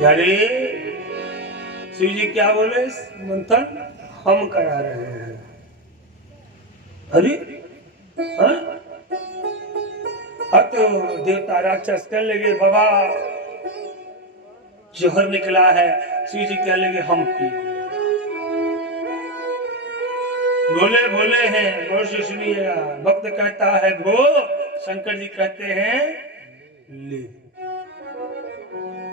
अरे शिव जी क्या बोले, मंथन हम करा रहे हैं। अरे हाँ? अब तो देवता राक्षस कहने लगे बाबा जहर निकला है। शिव जी कहने लगे हम पी। भोले भोले हैं, गौर से सुनिएगा। भक्त कहता है भो, शंकर जी कहते हैं ले।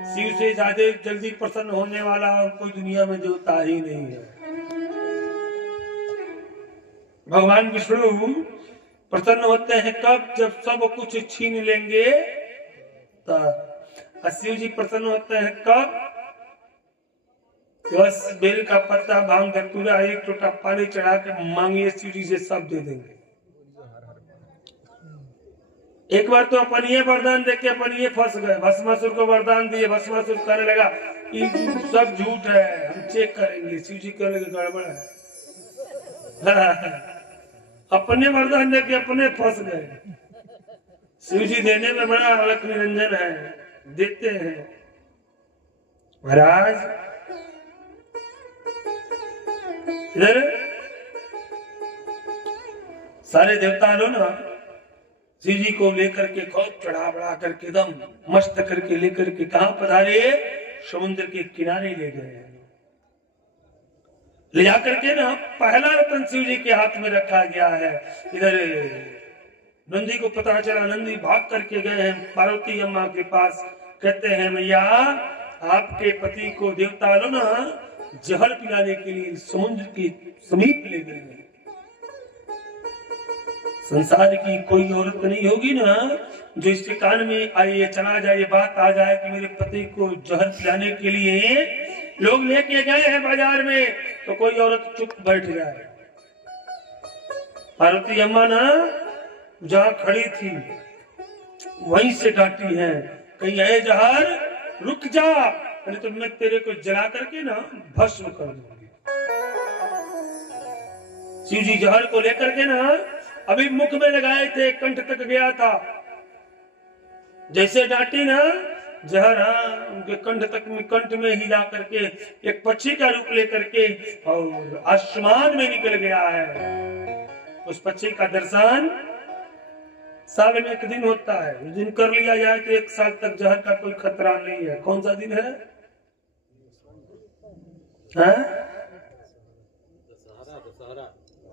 शिव से ज्यादा जल्दी प्रसन्न होने वाला और कोई दुनिया में देवता ही नहीं है। भगवान विष्णु प्रसन्न होते हैं कब, जब सब कुछ छीन लेंगे तब। शिव जी प्रसन्न होते हैं कब, बस बेल का पत्ता भांग धतूरा एक टोटा पानी चढ़ा के मांगिए, शिव जी से सब दे देंगे। एक बार तो अपन ये वरदान देके अपन ये फंस गए। भस्मासुर को वरदान दिए, भस्मासुर कहने लगा कि सब झूठ है, हम चेक करेंगे। शिव जी कहने लगे गड़बड़ है। अपने वरदान देके अपने फंस गए। शिव जी देने में बड़ा अलख निरंजन है, देते हैं। महाराज इधर सारे देवता लोग ना शिव जी को लेकर के खूब चढ़ा बढ़ा करके एकदम मस्त करके लेकर के कहां पधारे, समुद्र के किनारे ले गए। ले जाकर के ना पहला रतन शिव जी के हाथ में रखा गया है। इधर नंदी को पता चला, नंदी भाग करके गए हैं पार्वती अम्मा के पास। कहते हैं मैया आपके पति को देवता लोग ना जहर पिलाने के लिए समुद्र के समीप ले गए हैं। संसार की कोई औरत नहीं होगी ना जो इसके कान में आइए चला जाए, बात आ जाए कि मेरे पति को जहर पिलाने के लिए लोग लेके गए हैं बाजार में, तो कोई औरत चुप बैठ जाए। पार्वती अम्मा ना जहां खड़ी थी वहीं से डांटी है, कहीं है जहर रुक जा, नहीं तो मैं तेरे को जला करके ना भस्म कर दूंगी। शिव जी जहर को लेकर के ना अभी मुख में लगाए थे, कंठ तक गया था। जैसे डांटी ना जहर उनके कंठ में ही ला करके एक पक्षी का रूप लेकर के और आसमान में निकल गया है। उस पक्षी का दर्शन साल में एक दिन होता है। उस दिन कर लिया जाए तो 1 साल तक जहर का कोई खतरा नहीं है। कौन सा दिन है?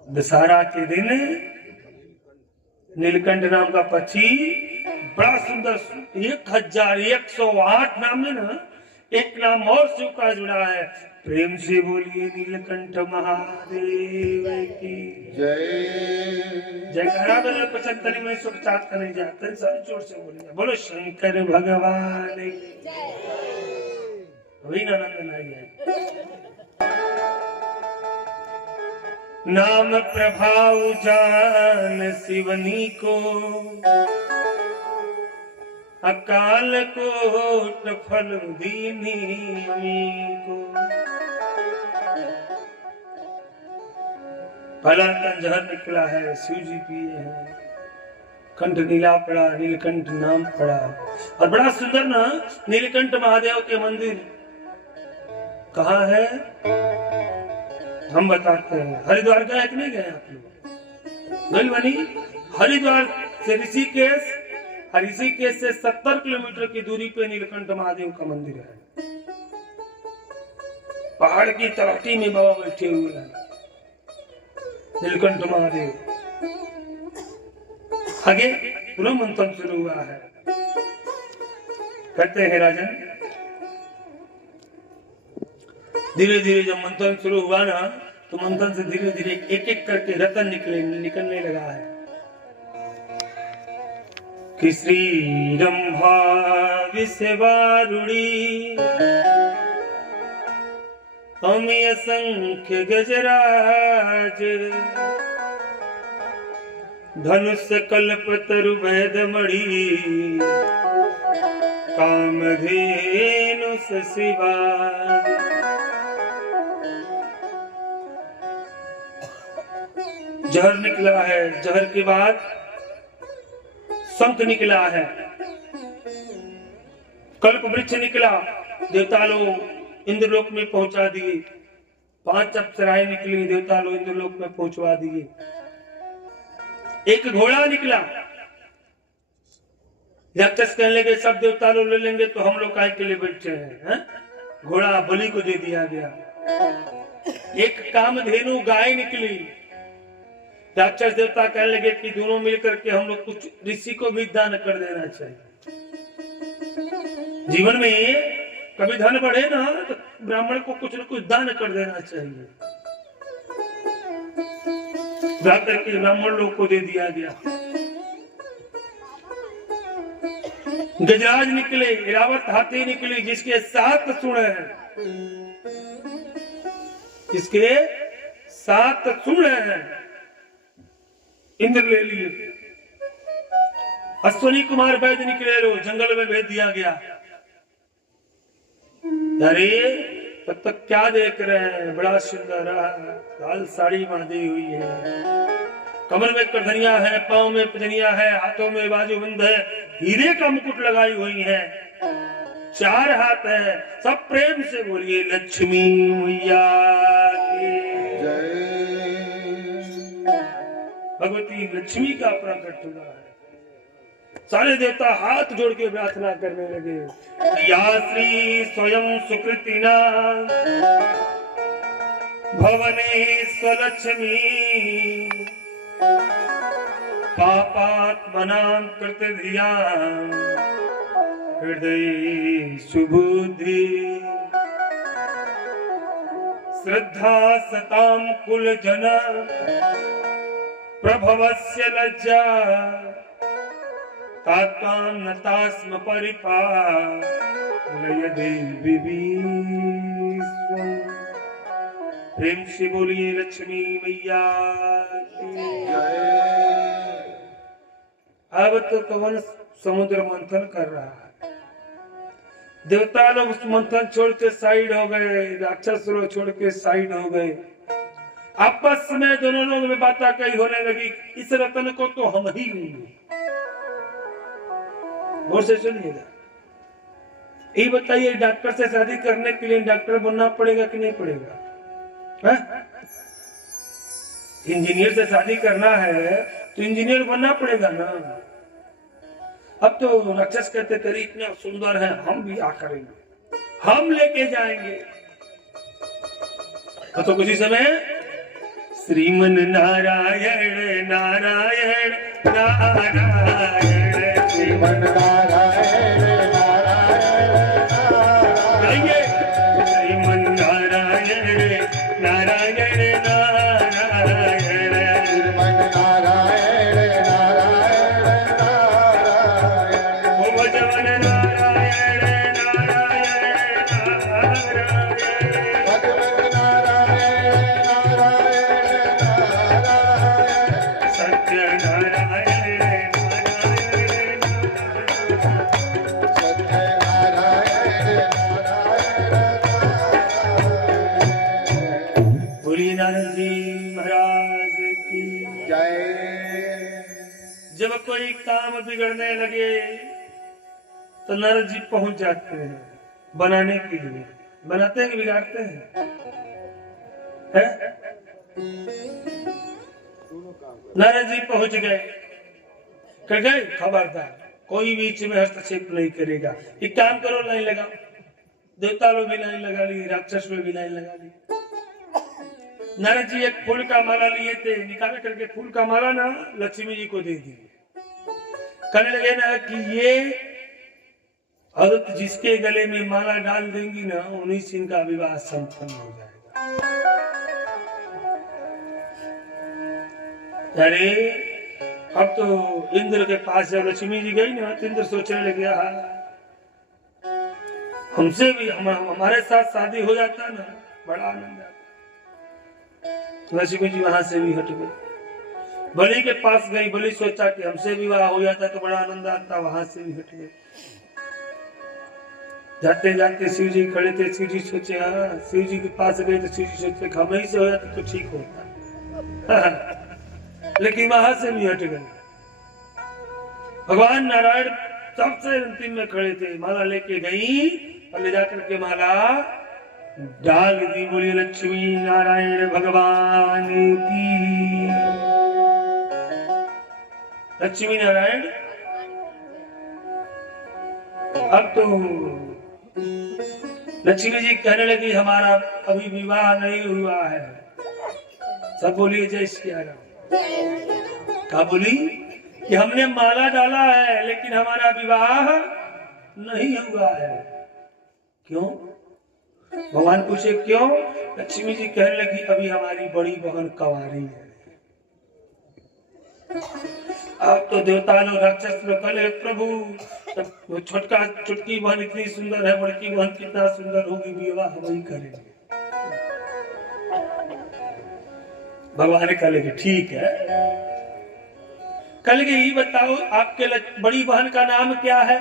दशहरा के दिन नीलकंठ नाम का पक्षी बड़ा सुंदर 1108 नाम में ना एक नाम और शिव का जुड़ा है। प्रेम से बोलिए नीलकंठ महादेव की जय। जयकारा बोले 75 में सुख चाट करने जाते हैं, सब जोर से बोलिए बोलो शंकर भगवान वही आनंद आइए। नाम प्रभाव जान शिवनी को, अकाल कोट फल दीनी को। पहला जहर निकला है, शिव जी पिए हैं, कंठ नीला पड़ा, नीलकंठ नाम पड़ा। और बड़ा सुंदर ना नीलकंठ महादेव के मंदिर कहाँ है हम बताते हैं। हरिद्वार गए कि नहीं गए आप लोग? गई बनी हरिद्वार से ऋषिकेश, ऋषिकेश से 70 किलोमीटर की दूरी पे नीलकंठ महादेव का मंदिर है। पहाड़ की तलहटी में बाबा बैठे हुए हैं नीलकंठ महादेव। आगे पुनः मंथन शुरू हुआ है। कहते हैं राजन धीरे धीरे जब मंथन शुरू हुआ ना तो मंथन से धीरे धीरे एक एक करके रतन निकलने लगा है कि श्री रंभा विषवारुणी अमिय संख्य गजराज धनुष कल्प तरु वैद मणि कामधेनु शिवा। जहर निकला है, जहर के बाद शंख निकला है। कल्प वृक्ष निकला, देवता लोग इंद्रलोक में पहुंचा दिए। 5 अप्सराएं निकली, देवता लोग इंद्रलोक में पहुंचवा दिए। एक घोड़ा निकला, राक्षस कहने लगे सब देवता लोग ले लेंगे तो हम लोग काहे के लिए बैठे हैं? घोड़ा बलि को दे दिया गया। एक कामधेनु गाय निकली, राक्षस देवता कहने लगे कि दोनों मिलकर के हम लोग कुछ ऋषि को भी दान कर देना चाहिए। जीवन में कभी धन बढ़े ना तो ब्राह्मण को कुछ न कुछ दान कर देना चाहिए। जाकर के ब्राह्मण लोग को दे दिया गया। गजराज निकले, इरावत हाथी निकली जिसके 7 सूंड हैं, जिसके 7 सूंड हैं, इंद्र ले लिए। अश्वनी कुमार वैद्य निकले, लो जंगल में भेज दिया गया। अरे तब तक क्या देख रहे हैं? बड़ा सुंदर लाल साड़ी बांधी हुई है, कमर में करधनिया है, पांव में पजनिया है, हाथों में बाजूबंद है, हीरे का मुकुट लगाई हुई है, 4 हाथ है। सब प्रेम से बोलिए लक्ष्मी मैया की जय। भगवती लक्ष्मी का प्रकट हुआ है। सारे देवता हाथ जोड़ के प्रार्थना करने लगे, या श्री स्वयं सुकृतिना भवने स्वलक्ष्मी पापात्मनां कृतधिया हृदय सुबुद्धि श्रद्धा सतां कुल जन प्रभवस्य लज्जा तात्कान्नतास्म परिपालय देवी। प्रेम से बोलिए लक्ष्मी मैया की जय। अब तो कवन समुद्र मंथन कर रहा है, देवता लोग उस मंथन छोड़ के साइड हो गए, राक्षस लोग छोड़ के साइड हो गए। आपस में दोनों लोग में बात कही होने लगी, इस रतन को तो हम ही लेंगे। और से सुनिएगा, ये बताइए डॉक्टर से शादी करने के लिए डॉक्टर बनना पड़ेगा कि नहीं पड़ेगा? इंजीनियर से शादी करना है तो इंजीनियर बनना पड़ेगा ना। अब तो राक्षस कहते तेरी इतना सुंदर है, हम भी आ करेंगे, हम लेके जाएंगे। तो कुछ ही समय श्रीमन नारायण नारायण नारायण श्रीमन नारायण नारायण श्रीमन नारायण नारायण नारायण श्रीमन नारायण नारायण नारायण ओ भजवन नारायण नारायण नारायण भजवन नारायण नारायण नारायण सत्य नारायण नारायण सत्य नारायण नारायण। बोलिए नारद जी महाराज की जय। जब कोई काम बिगड़ने लगे तो नारद जी पहुंच जाते हैं बनाने के लिए। बनाते हैं कि बिगाड़ते हैं? नारद जी पहुंच गए, कर गए खबरदार कोई बीच में हस्तक्षेप नहीं करेगा। एक काम करो, लाइन लगाओ। देवता लोग भी लाइन लगा ली, राक्षस लोग भी लाइन लगा ली। नारद जी एक फूल का माला लिए थे, निकाल करके फूल का माला ना लक्ष्मी जी को दे दिए। कहने लगे ना कि ये औरत जिसके गले में माला डाल देंगी ना, उन्हीं से इनका विवाह संपन्न हो जाएगा। अरे अब तो इंद्र के पास जब लक्ष्मी जी गई ना तो इंद्र सोचने लगे, हमसे भी हमारे साथ शादी हो जाता ना बड़ा आनंद आता। लक्ष्मी जी वहां से भी हट गई, बलि के पास गई। बलि सोचा कि हमसे विवाह हो जाता तो बड़ा आनंद आता, वहां से भी हट गए। जाते जाते शिव जी खड़े थे, शिव जी सोचे, हाँ शिव जी के पास गए तो शिव जी सोचते हम ही से हो जाता तो ठीक होता, लेकिन वहां से भी हट गए। भगवान नारायण सबसे अंतिम में खड़े थे। माला लेके गई और ले जाकर के माला डाल दी। बोली लक्ष्मी नारायण भगवान की। लक्ष्मी नारायण। अब तो लक्ष्मी जी कहने लगी हमारा अभी विवाह नहीं हुआ है। सब बोलिए जय श्री राम। क्या बोली कि हमने माला डाला है लेकिन हमारा विवाह नहीं हुआ है। क्यों? भगवान पूछे क्यों? लक्ष्मी जी कहने लगी अभी हमारी बड़ी बहन कंवारी है। अब तो देवता लोग राक्षस लोग कहले प्रभु वो छुटकी बहन इतनी सुंदर है, बड़की बहन कितना सुंदर होगी, विवाह हम ही करेंगे। भगवान कहले कि ठीक है। कल के ही बताओ आपके बड़ी बहन का नाम क्या है?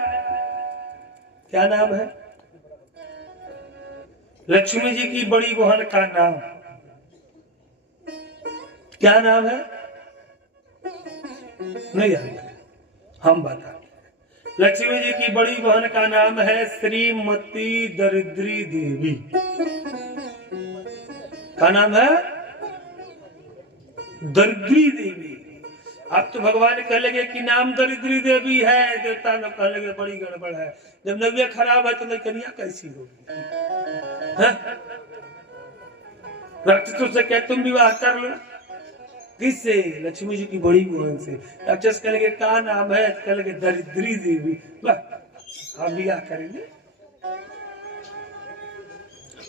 क्या नाम है? लक्ष्मी जी की बड़ी बहन का नाम क्या नाम है? नहीं जानते, हम बताते। लक्ष्मी जी की बड़ी बहन का नाम है श्रीमती दरिद्री देवी। क्या नाम है? दरिद्री देवी। अब तो भगवान कह लगे कि नाम दरिद्री देवी है, देवता लोग कह लगे बड़ी गड़बड़ है। जब नव्य खराब है तो नहीं कन्या कैसी होगी? राक्षसों से क्या तुम विवाह कर लो। किससे? लक्ष्मी जी की बड़ी बहन से। राक्षस कह लगे क्या नाम है? कह लगे दरिद्री देवी। हम विवाह करेंगे।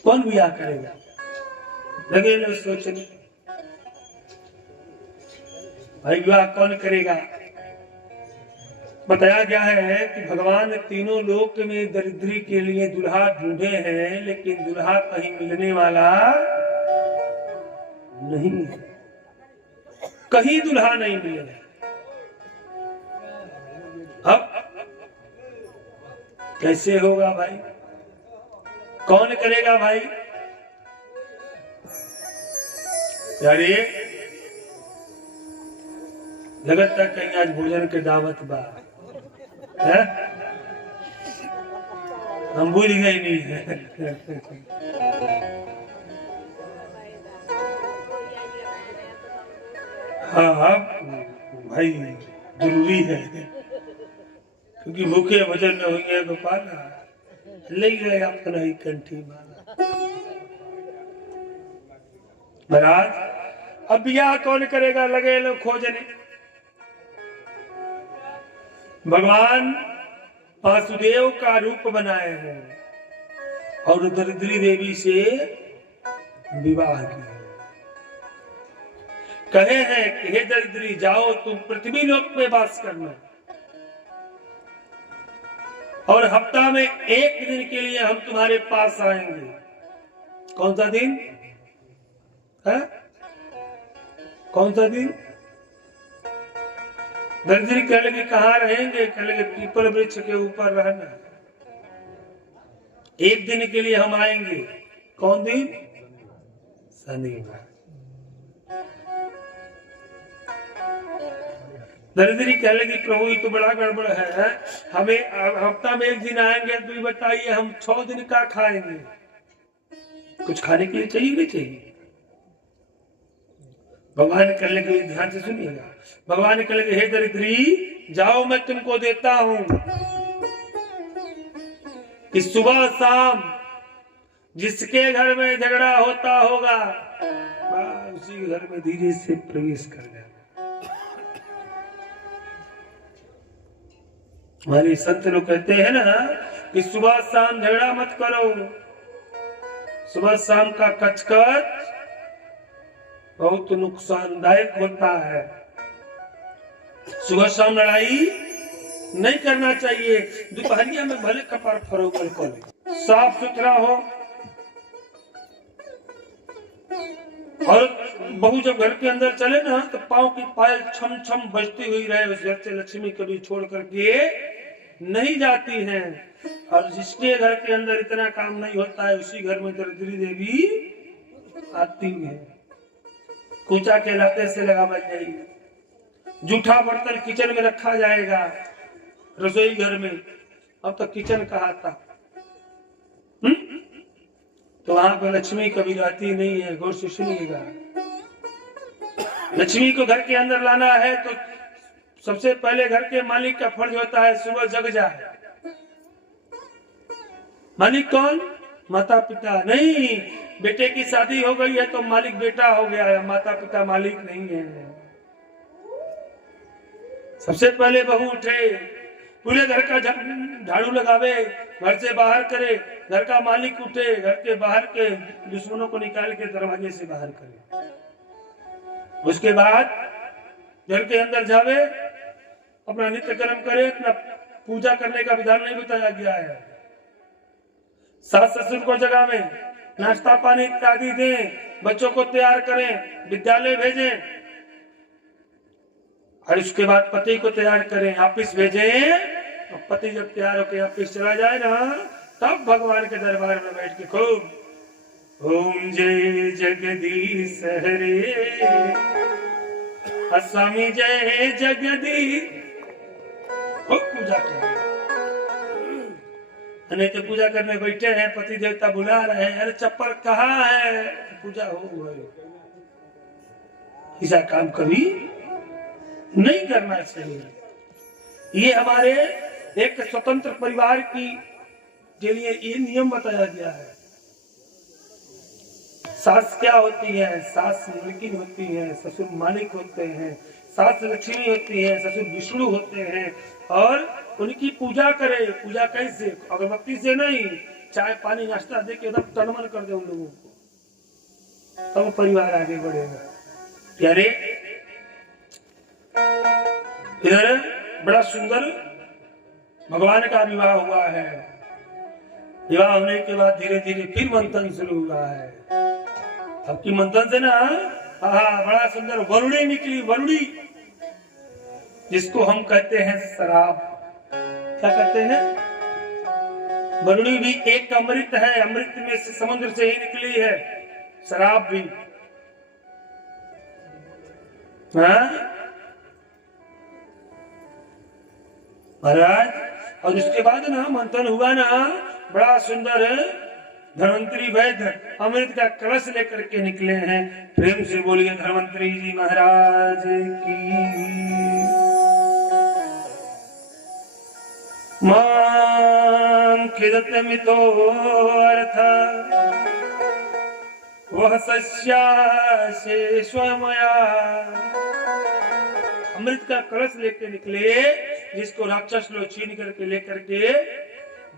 कौन विवाह करेगा? लगे लोग सोचने भाई विवाह कौन करेगा। बताया गया है कि भगवान तीनों लोक में दरिद्री के लिए दुल्हा ढूंढे हैं लेकिन दुल्हा कहीं मिलने वाला नहीं है। कहीं दुल्हा नहीं मिले। अब कैसे होगा भाई? कौन करेगा भाई? यारे लगता कहीं आज भोजन के दावत बा है? हम भूल गए नहीं है। हाँ भाई जरूरी है क्योंकि भूखे भजन न हुए गोपाल ले गए अपना ही कंठी माला। महाराज अब ब्याह कौन करेगा? लगे लोग खोजने। भगवान वासुदेव का रूप बनाए हैं और दरिद्री देवी से विवाह किया। कहे हैं कि हे दरिद्री जाओ तुम पृथ्वी लोक में वास करना और हफ्ता में एक दिन के लिए हम तुम्हारे पास आएंगे। कौन सा दिन है? कौन सा दिन? दरिद्री कह लगे कहाँ रहेंगे? कह लगे पीपल वृक्ष के ऊपर रहना। एक दिन के लिए हम आएंगे। कौन दिन? शनिवार। दरिद्री कह लगी प्रभु ये तो बड़ा गड़बड़ है। हमें हफ्ता में एक दिन आएंगे तो बताइए हम 6 दिन का खाएंगे। कुछ खाने के लिए चाहिए नहीं चाहिए? भगवान कह लगे ध्यान से सुनिएगा। भगवान कह लगे हे दरिद्री जाओ मैं तुमको देता हूं कि सुबह शाम जिसके घर में झगड़ा होता होगा उसी घर में धीरे से प्रवेश कर जाना। हमारे संत लोग कहते हैं ना कि सुबह शाम झगड़ा मत करो। सुबह शाम का कचकच बहुत नुकसानदायक होता है। सुबह शाम लड़ाई नहीं करना चाहिए। दोपहरिया में भले कपार फरोगल कर साफ सुथरा हो। और बहू जब घर के अंदर चले ना तो पांव की पायल छम छम बजती हुई रहे। उस घर से लक्ष्मी कभी छोड़ करके नहीं जाती हैं। और जिसके घर के अंदर इतना काम नहीं होता है उसी घर में दरिद्री देवी आती है। कूचा के लाते से लगा बन जाएगी। जूठा बर्तन किचन में रखा जाएगा। रसोई घर में, अब तो किचन कहा था। तो वहां पर लक्ष्मी कभी रहती नहीं है, गौर से सुनिएगा। लक्ष्मी को घर के अंदर लाना है तो सबसे पहले घर के मालिक का फर्ज होता है सुबह जग जाए। मालिक कौन? माता पिता नहीं। बेटे की शादी हो गई है तो मालिक बेटा हो गया है, माता पिता मालिक नहीं है। सबसे पहले बहू उठे, पूरे घर का झाड़ू लगावे, घर से बाहर करे, घर का मालिक उठे, घर के बाहर के दुश्मनों को निकाल के दरवाजे से बाहर करे। उसके बाद घर के अंदर जावे, अपना नित्य कर्म करे। अपना पूजा करने का विधान नहीं बताया गया है। सास ससुर को जगह में नाश्ता पानी इत्यादि दें, बच्चों को तैयार करें, विद्यालय भेजें, और उसके बाद पति को तैयार करें, ऑफिस भेजें। और पति जब तैयार होकर ऑफिस चला जाए ना, तब भगवान के दरबार में बैठ के खूब ओम जय जगदीश हरे, स्वामी जय जगदीश, खूब पूजा करें। नहीं तो पूजा करने बैठे हैं, पति देवता बुला रहे हैं, अरे चप्पल कहाँ है, पूजा हो गई। ऐसा काम कभी नहीं करना चाहिए। ये हमारे एक स्वतंत्र परिवार की के लिए ये नियम बताया गया है। सास क्या होती है? सास मलकिन होती है, ससुर मालिक होते हैं, सास लक्ष्मी होती है, ससुर विष्णु होते हैं। और उनकी पूजा करे। पूजा कैसे? अगरबत्ती से नहीं, चाय पानी नाश्ता दे के एकदम तनमन कर दे उन लोगों को, तब परिवार आगे बढ़ेगा। प्यारे, इधर बड़ा सुंदर भगवान का विवाह हुआ है। विवाह होने के बाद धीरे धीरे फिर मंथन शुरू हुआ है। अब की मंथन से ना बड़ा सुंदर वरुणी निकली। वरुणी, जिसको हम कहते हैं शराब। क्या कहते हैं? वरुणी भी एक अमृत है, अमृत में से समुद्र से ही निकली है। शराब भी महाराज। और उसके बाद ना मंथन हुआ ना, बड़ा सुंदर धन्वंतरी वैद्य अमृत का कलश लेकर के निकले हैं। प्रेम से बोलिए धन्वंतरी जी महाराज की। मां खिदत मितो अर्थ वह सस्यासे स्वमया। अमृत का कलश लेके निकले, जिसको राक्षस लोग छीन करके लेकर के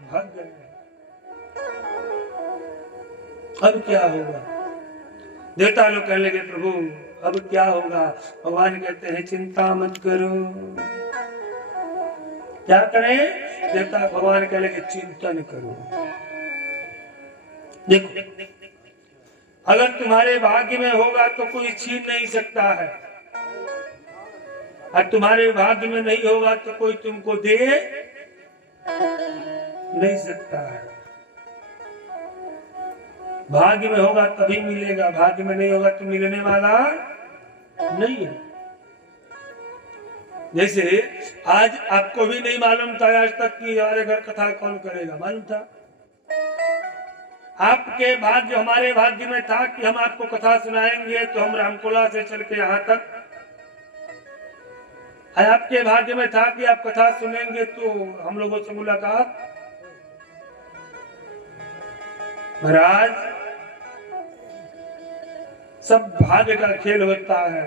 भाग गए। अब क्या होगा? देवता लोग कहने लगे प्रभु अब क्या होगा? भगवान कहते हैं चिंता मत करो। क्या करें? देवता भगवान कहने लगे चिंता न करो। देखो, अगर तुम्हारे भाग्य में होगा तो कोई छीन नहीं सकता है, और तुम्हारे भाग्य में नहीं होगा तो कोई तुमको दे नहीं सकता है। भाग्य में होगा तभी मिलेगा, भाग्य में नहीं होगा तो मिलने वाला नहीं है। जैसे आज आपको भी नहीं मालूम था आज तक कि हमारे घर कथा कौन करेगा, मालूम था? आपके भाग्य हमारे भाग्य में था कि हम आपको कथा सुनाएंगे, तो हम रामकोला से चल के यहाँ तक। आपके भाग्य में था कि आप कथा सुनेंगे तो हम लोगों से मुलाकात। महाराज, सब भाग्य का खेल होता है।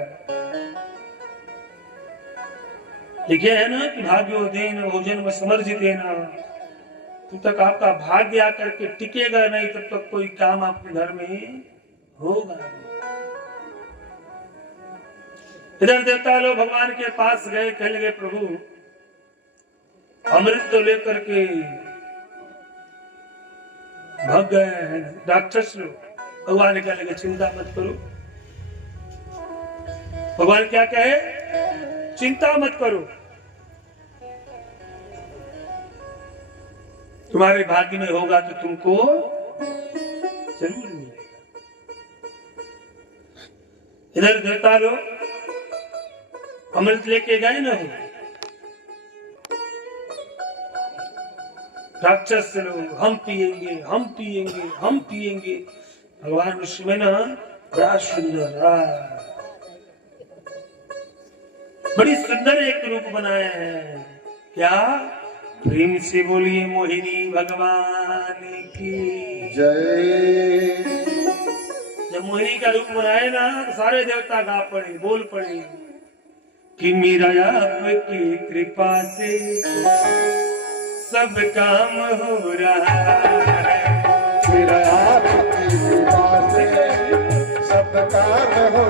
लिखे है ना कि भाग्यो देन भोजन में समर्जित देना। तब तक आपका भाग्य आकर के टिकेगा नहीं, तब तक कोई काम आपके घर में होगा नहीं। इधर देवता लोग भगवान के पास गए, कहने लगे प्रभु अमृत तो लेकर के भाग गए हैं राक्षस लोग। भगवान कहने लगे चिंता मत करो। भगवान क्या कहे? चिंता मत करो, तुम्हारे भाग्य में होगा तो तुमको जरूर मिलेगा। इधर देवता लोग अमृत लेके गए ना, राक्षस लोग हम पिएंगे हम पिएंगे हम पिएंगे। भगवान विष्णु में ना बड़ा सुंदर बड़ी सुंदर एक रूप बनाया है। क्या प्रेम से बोलिए मोहिनी भगवान की जय। जब मोहिनी का रूप बनाए ना तो सारे देवता गा पड़े बोल पड़े कि मेरा आपकी कृपा से सब काम हो रहा है। मेरा आपकी कृपा से सब काम हो